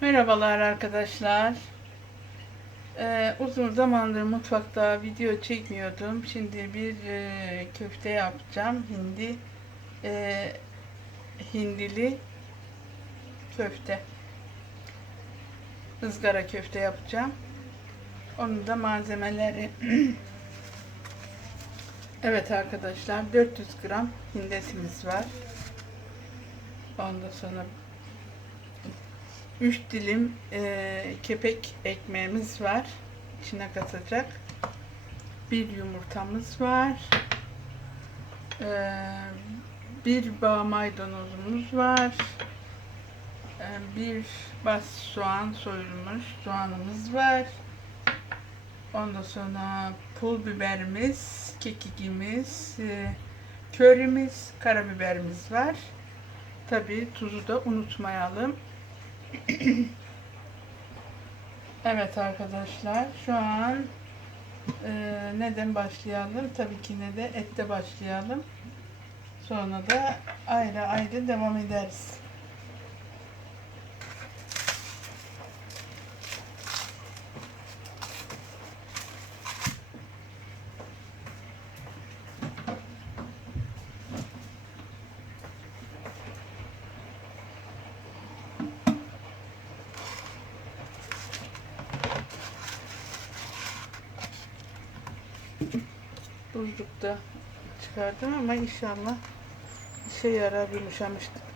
Merhabalar arkadaşlar. Ee, uzun zamandır mutfakta video çekmiyordum. Şimdi bir e, köfte yapacağım. Hindi e, hindili köfte. ızgara köfte yapacağım. Onun da malzemeleri Evet arkadaşlar 400 gram hindesimiz var. Ondan sonra 3 dilim e, kepek ekmeğimiz var. İçine katacak. Bir yumurtamız var. E, bir bağ maydanozumuz var. E, bir bas soğan soyulmuş soğanımız var. Ondan sonra pul biberimiz, kekikimiz, e, körimiz, karabiberimiz var. Tabii tuzu da unutmayalım. Evet arkadaşlar şu an e, neden başlayalım? Tabii ki ne de ette başlayalım. Sonra da ayrı ayrı devam ederiz. Çıkardım ama inşallah işe yarar yumuşamıştır.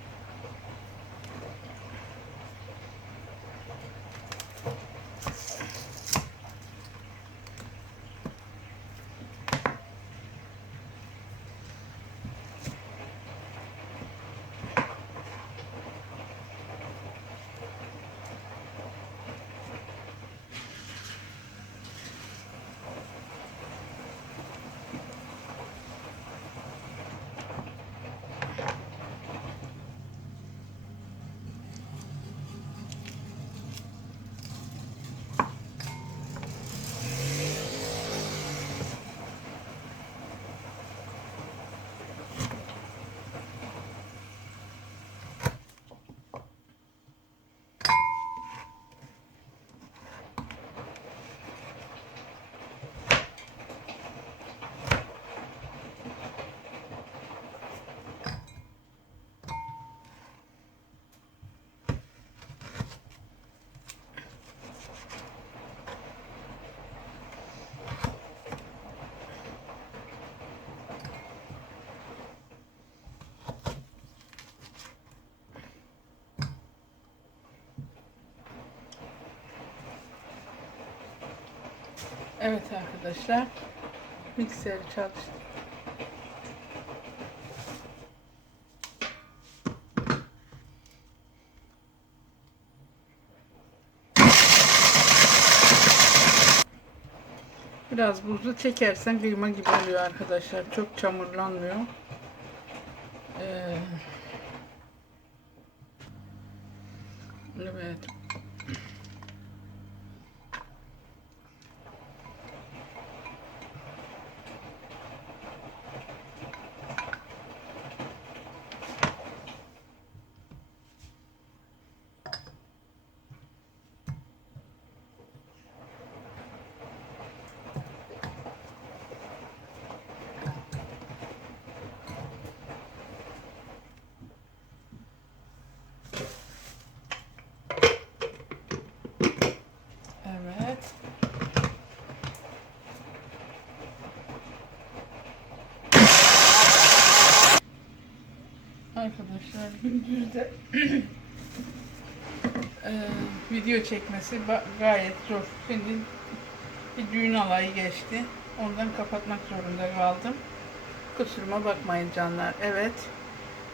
Evet arkadaşlar mikseri çalıştı. Biraz buzlu çekersen kıyma gibi oluyor arkadaşlar. Çok çamurlanmıyor. Ee, evet. Evet. Arkadaşlar gündüzde eee, video çekmesi gayet zor. Şimdi bir düğün alayı geçti. Ondan kapatmak zorunda kaldım. Kusuruma bakmayın canlar. Evet.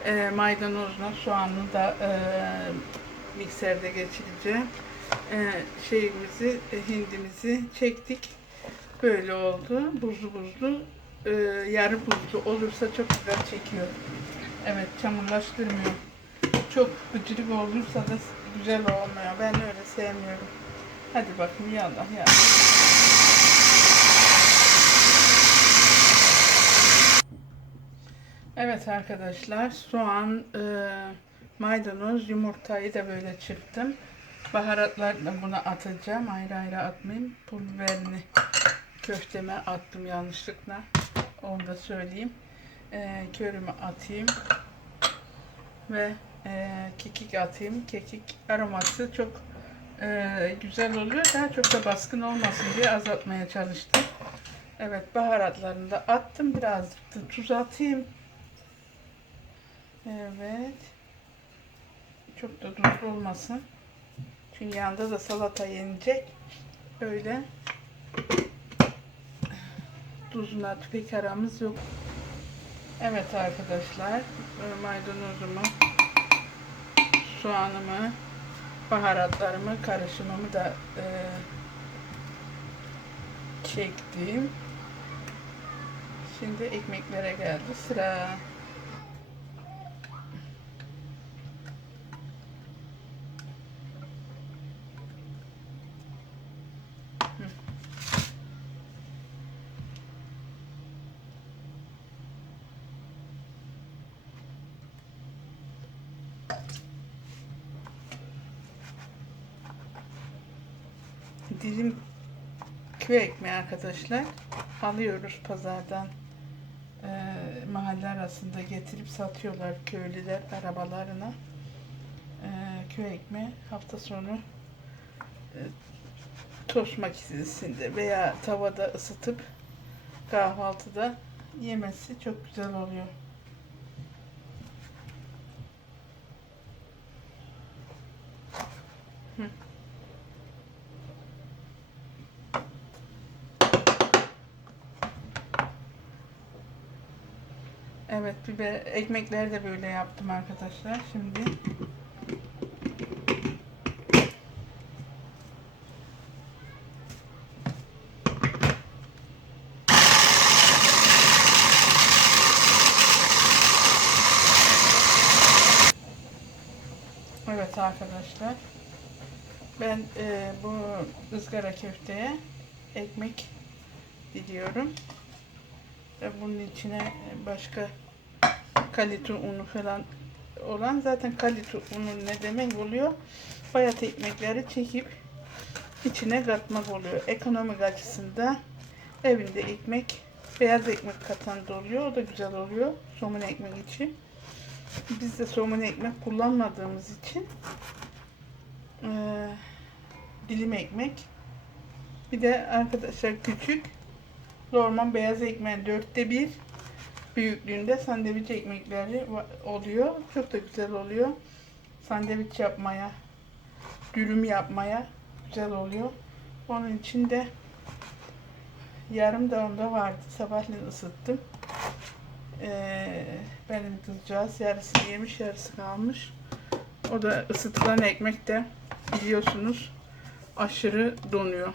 Eee maydanozla soğanlı da eee, mikserde geçireceğim. Eee, şeyimizi, e, hindimizi çektik. Böyle oldu. Buzlu buzlu. Eee, yarı buzlu olursa çok güzel çekiyor. Evet çamurlaştırmıyor. Çok bıcırık olursa da güzel olmuyor. Ben öyle sevmiyorum. Hadi bakın yallah ya. Evet arkadaşlar soğan, e, maydanoz, yumurtayı da böyle çırptım. Baharatlarını buna atacağım. Ayrı ayrı atmayayım. Pul biberini köfteme attım yanlışlıkla. Onu da söyleyeyim. Ee, körümü atayım. Ve e, kekik atayım. Kekik aroması çok e, güzel oluyor. Daha çok da baskın olmasın diye azaltmaya çalıştım. Evet baharatlarını da attım. Birazcık da tuz atayım. Evet. Çok da tuzlu olmasın. Çünkü yanında da salata yenecek. Öyle. Tuzuna pek aramız yok. Evet arkadaşlar. e, Maydanozumu, soğanımı, baharatlarımı, karışımımı da e, çektim. Şimdi ekmeklere geldi sıra. Dilim köy ekmeği arkadaşlar. Alıyoruz pazardan. Ee, mahalle arasında getirip satıyorlar köylüler arabalarına. Ee, köy ekmeği hafta sonu e, tost makinesinde veya tavada ısıtıp kahvaltıda yemesi çok güzel oluyor. Evet biber ekmekleri de böyle yaptım arkadaşlar. Şimdi Evet arkadaşlar. Ben e, bu ızgara köfteye ekmek diliyorum. Ve bunun içine başka kalite unu falan olan zaten kalite unu ne demek oluyor? Bayat ekmekleri çekip içine katmak oluyor. Ekonomik açısından evinde ekmek, beyaz ekmek katan da oluyor. O da güzel oluyor. Somun ekmek için. Biz de somun ekmek kullanmadığımız için eee, dilim ekmek. Bir de arkadaşlar küçük normal beyaz ekmeğin dörtte bir büyüklüğünde sandviç ekmekleri oluyor. Çok da güzel oluyor. Sandviç yapmaya, dürüm yapmaya güzel oluyor. Onun için de yarım da onda vardı. Sabahleyin ısıttım. Ee, benim kızcağız yarısını yemiş yarısı kalmış. O da ısıtılan ekmek de biliyorsunuz aşırı donuyor.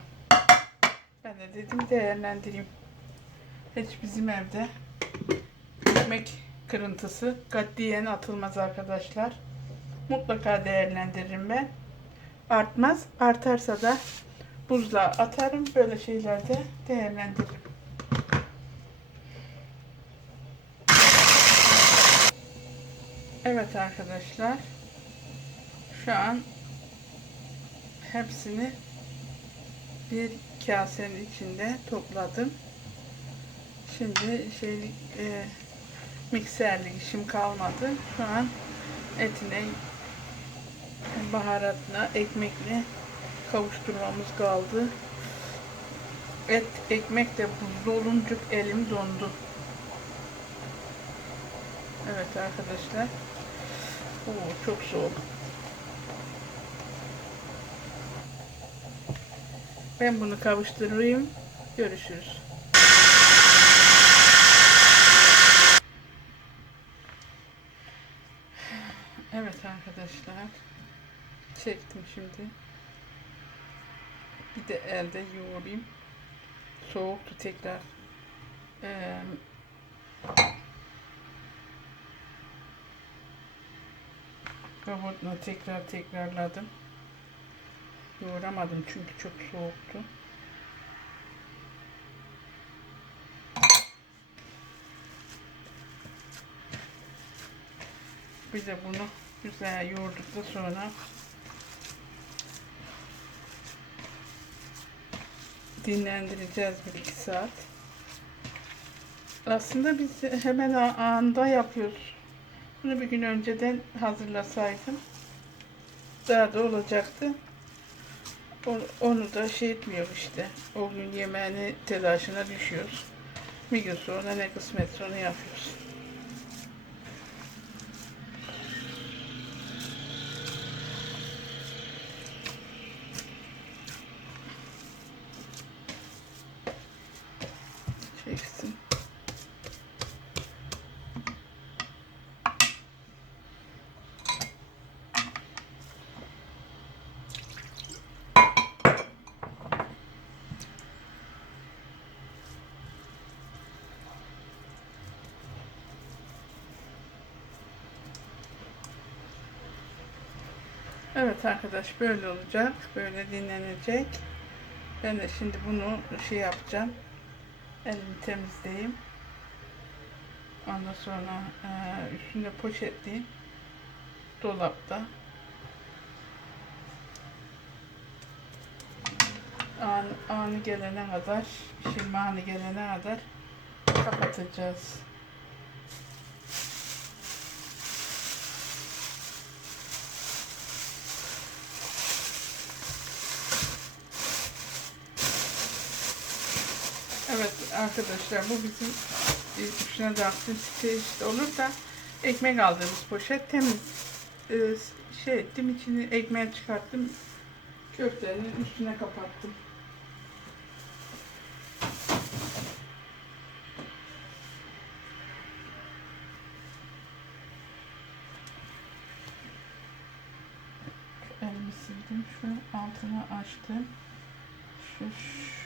Ben de dedim değerlendireyim. Hiç bizim evde ekmek kırıntısı katiyen atılmaz arkadaşlar. Mutlaka değerlendiririm ben. Artmaz. Artarsa da buzluğa atarım. Böyle şeylerde değerlendiririm. Evet arkadaşlar. Şu an hepsini bir kasenin içinde topladım. Şimdi şey e, mikserlik işim kalmadı. Şu an etine baharatla, ekmekle kavuşturmamız kaldı. Et, ekmek de buzlu olunca elim dondu. Evet arkadaşlar. Oo, çok soğuk. Ben bunu kavuşturayım. Görüşürüz. Evet arkadaşlar. Çektim şimdi. Bir de elde yoğurayım. Soğuktu tekrar. Ee, Robotla tekrar tekrarladım. Yoğuramadım çünkü çok soğuktu. Bir de bunu Güzel yoğurdukta sonra dinlendireceğiz bir iki saat. Aslında biz hemen anında yapıyoruz. Bunu bir gün önceden hazırlasaydım daha da olacaktı. Onu da şey etmiyor işte. O gün yemeğini telaşına düşüyoruz. Bir gün sonra ne kısmet sonra yapıyoruz. Çeksin. Evet arkadaş böyle olacak. Böyle dinlenecek. Ben de şimdi bunu şey yapacağım. Elimi temizleyeyim. Ondan sonra e, üstünde poşetleyeyim. Dolapta. An, anı gelene kadar, pişirme anı gelene kadar kapatacağız. Evet arkadaşlar bu bizim de attığım işte olur da ekmek aldığımız poşet temiz e, şey ettim içini ekmeğe çıkarttım köftenin üstüne kapattım. Elimi. Şu altını açtım. Şu,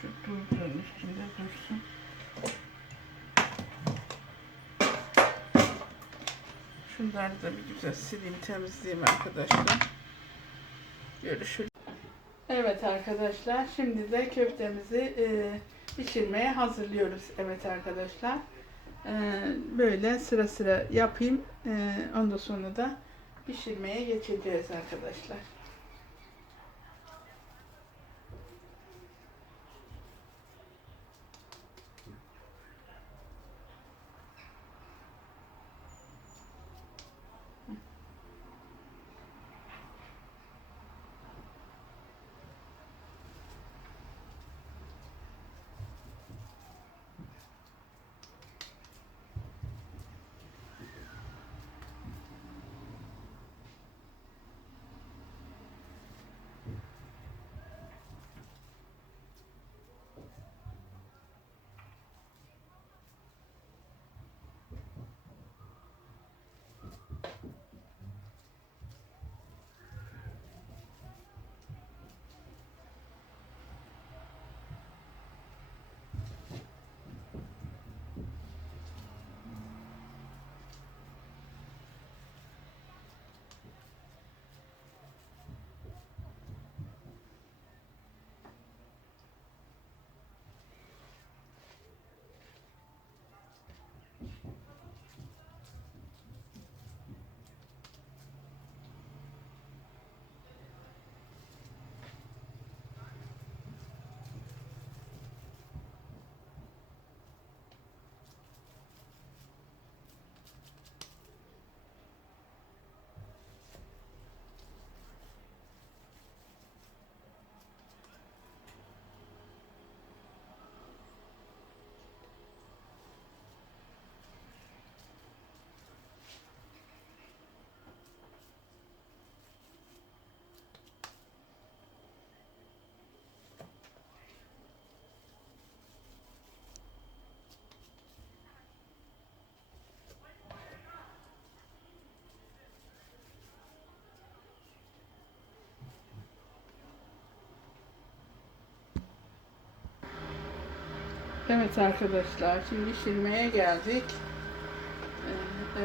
şu durduğun üstünde dursun. Şunları da bir güzel sileyim, temizleyeyim arkadaşlar. Görüşürüz. Evet arkadaşlar, şimdi de köftemizi e, pişirmeye hazırlıyoruz. Evet arkadaşlar. E, böyle sıra sıra yapayım. E, ondan sonra da pişirmeye geçeceğiz arkadaşlar. Evet arkadaşlar, şimdi pişirmeye geldik. Ee,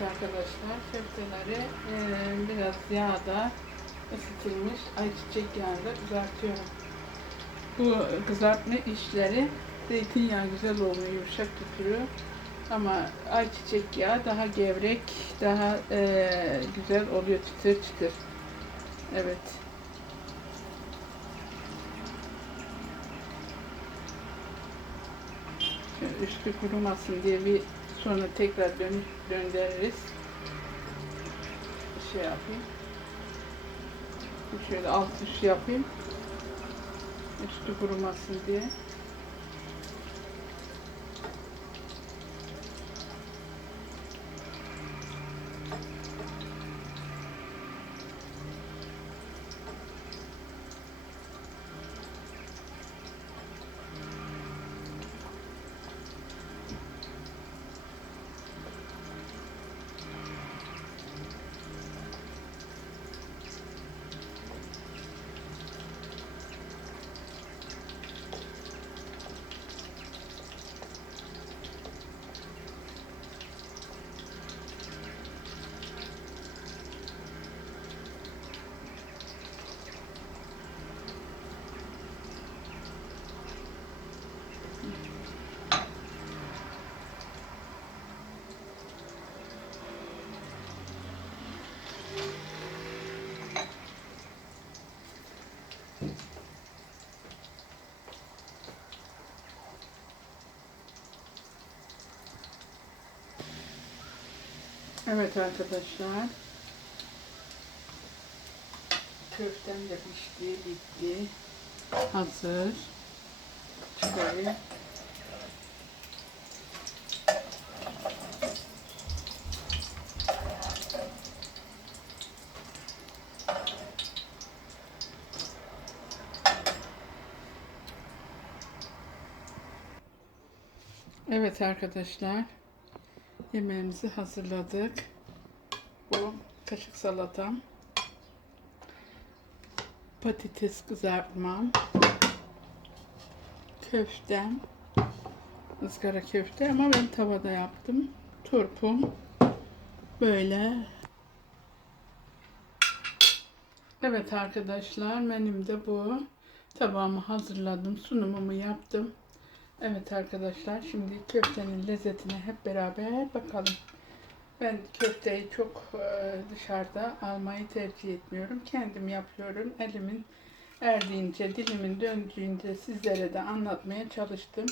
Evet. arkadaşlar köfteleri eee, biraz yağda ısıtılmış ayçiçek yağında kızartıyorum. Bu kızartma işleri zeytinyağı güzel oluyor, yumuşak tutuyor. Ama ayçiçek yağı daha gevrek, daha eee, güzel oluyor, çıtır çıtır. Evet. Üstü kurumasın diye bir sonra tekrar dön döndürürüz. Şey yapayım. Şöyle alt üst yapayım. Üstü kurumasın diye. Evet arkadaşlar. Köftem de pişti, bitti. Hazır. Çıkarayım. Evet arkadaşlar. Yemeğimizi hazırladık. Bu kaşık salatam. Patates kızartmam. Köftem. ızgara köfte ama ben tavada yaptım. Turpum. Böyle. Evet arkadaşlar menüm de bu. Tabağımı hazırladım. Sunumumu yaptım. Evet arkadaşlar şimdi köftenin lezzetine hep beraber bakalım. Ben köfteyi çok e, dışarıda almayı tercih etmiyorum. Kendim yapıyorum. Elimin erdiğince, dilimin döndüğünce sizlere de anlatmaya çalıştım.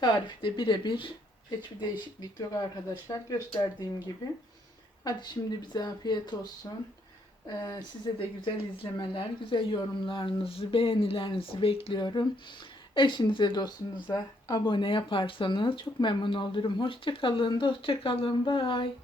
Tarifte birebir hiçbir değişiklik yok arkadaşlar. Gösterdiğim gibi. Hadi şimdi bize afiyet olsun. E, size de güzel izlemeler, güzel yorumlarınızı, beğenilerinizi bekliyorum. Eşinize, dostunuza abone yaparsanız çok memnun olurum. Hoşçakalın, dostça kalın. Bye.